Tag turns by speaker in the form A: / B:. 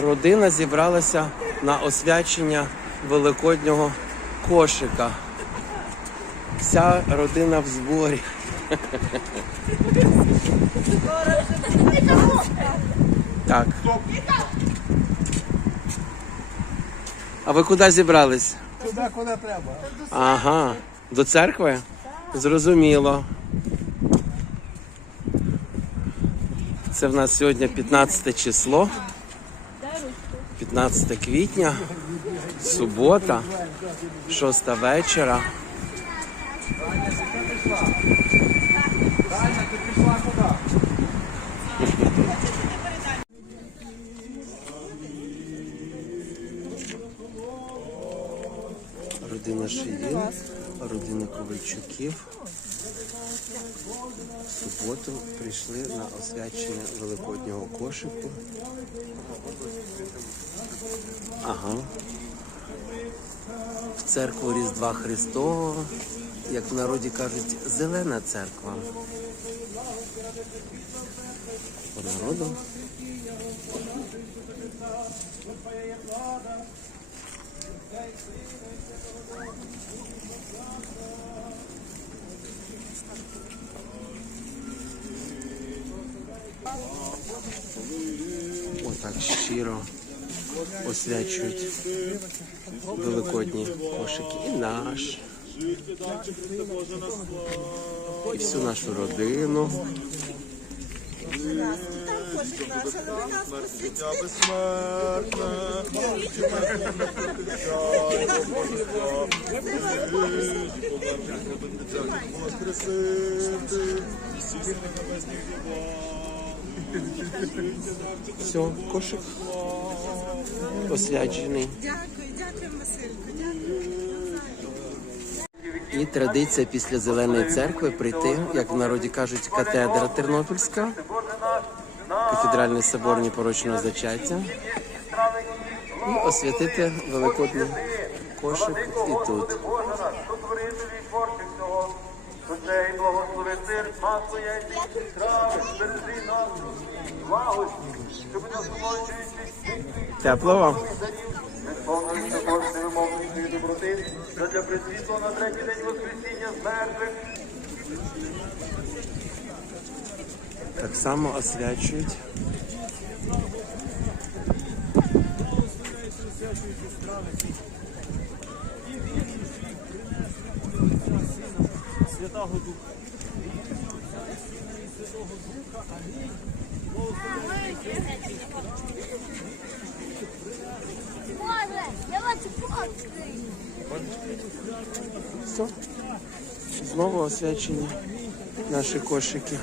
A: родина зібралася на освячення великоднього кошика. Вся родина в зборі. Так. А ви куди зібрались?
B: Туди, куди треба.
A: Ага. До церкви? Зрозуміло. Це в нас сьогодні 15 число. 15 квітня, субота, 6 вечора. Родина Шиїн, родина Ковальчуків. В суботу прийшли на освячення великоднього кошику. Ага. В церкву Різдва Христового, як в народі кажуть, зелена церква. По народу. Отак щиро освячують великодні кошики. І наш. І всю нашу родину.
B: Воскресити. На небесні
A: Все, кошик освячений.
C: Дякую, дякую, Василько.
A: І традиція після зеленої церкви прийти, як в народі кажуть, катедра Тернопільська, кафедральний собор непорочного зачаття. І освятити великодний кошик і тут.
D: Нас, лагодь, щоб насолоджуючись
A: Тепло вам.
D: Висповнилися кожної вимовної доброти, задля присвітло на третій день Воскресіння з мертвих,
A: Так само освячують.
E: Боже, я вас фотки.
A: Все. Знову освячені наші кошики.